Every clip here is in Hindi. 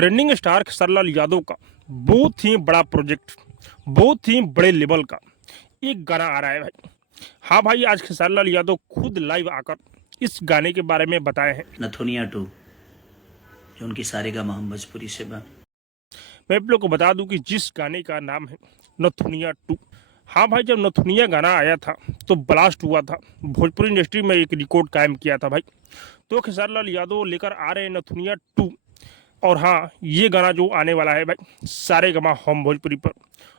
ट्रेंडिंग स्टार खेसारीलाल यादव का बहुत ही बड़ा प्रोजेक्ट, बहुत ही बड़े लेवल का एक गाना आ रहा है भाई। हाँ भाई, आज खेसारीलाल यादव खुद लाइव आकर इस गाने के बारे में बताए हैं। नथुनिया 2 जो उनकी सारेगामा हम भोजपुरी से बा। मैं आप लोग को बता दूं कि जिस गाने का नाम है नथुनिया 2। हाँ भाई, जब नथुनिया गाना आया था तो ब्लास्ट हुआ था, भोजपुरी इंडस्ट्री में एक रिकॉर्ड कायम किया था भाई। तो खेसारीलाल यादव लेकर आ रहे हैं नथुनिया 2। और हाँ, ये गाना जो आने वाला है भाई सारेगामा हम भोजपुरी पर।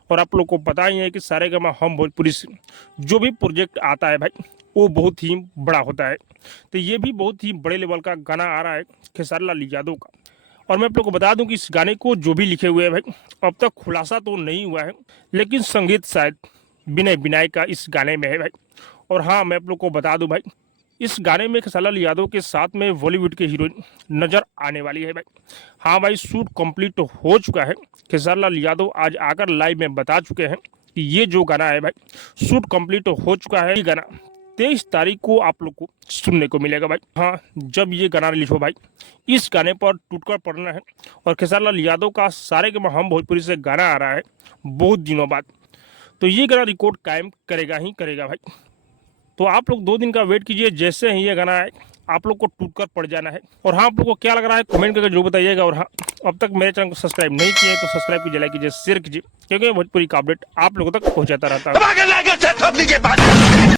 और आप लोग को पता ही है कि सारेगामा हम भोजपुरी से जो भी प्रोजेक्ट आता है भाई वो बहुत ही बड़ा होता है। तो ये भी बहुत ही बड़े लेवल का गाना आ रहा है खेसारीलाल यादव का। और मैं आप लोग को बता दूं कि इस गाने को जो भी लिखे हुए हैं भाई अब तक खुलासा तो नहीं हुआ है, लेकिन संगीत शायद विनय विनायक का इस गाने में है भाई। और हाँ, मैं आप लोग को बता दूं भाई इस गाने में खेसारीलाल यादव के साथ में बॉलीवुड के हीरोइन नजर आने वाली है भाई। हाँ भाई, शूट कंप्लीट हो चुका है। खेसारीलाल यादव आज आकर लाइव में बता चुके हैं कि ये जो गाना है भाई शूट कंप्लीट हो चुका है। ये गाना 23 तारीख को आप लोग को सुनने को मिलेगा भाई। हाँ, जब ये गाना रिलीज हो भाई इस गाने पर टूटकर पड़ना है। और खेसारीलाल यादव का सारेगामा हम भोजपुरी से गाना आ रहा है बहुत दिनों बाद, तो ये गाना रिकॉर्ड कायम करेगा ही करेगा भाई। तो आप लोग 2 दिन का वेट कीजिए, जैसे ही ये गाना है आप लोग को टूटकर पड़ जाना है। और हाँ, आप लोग को क्या लग रहा है कमेंट करके जरूर बताइएगा। और हाँ, अब तक मेरे चैनल को सब्सक्राइब नहीं किए तो सब्सक्राइब कीजिए, लाइक कीजिए, शेयर कीजिए, क्योंकि भोजपुरी का अपडेट आप लोगों तक पहुंचाता रहता है।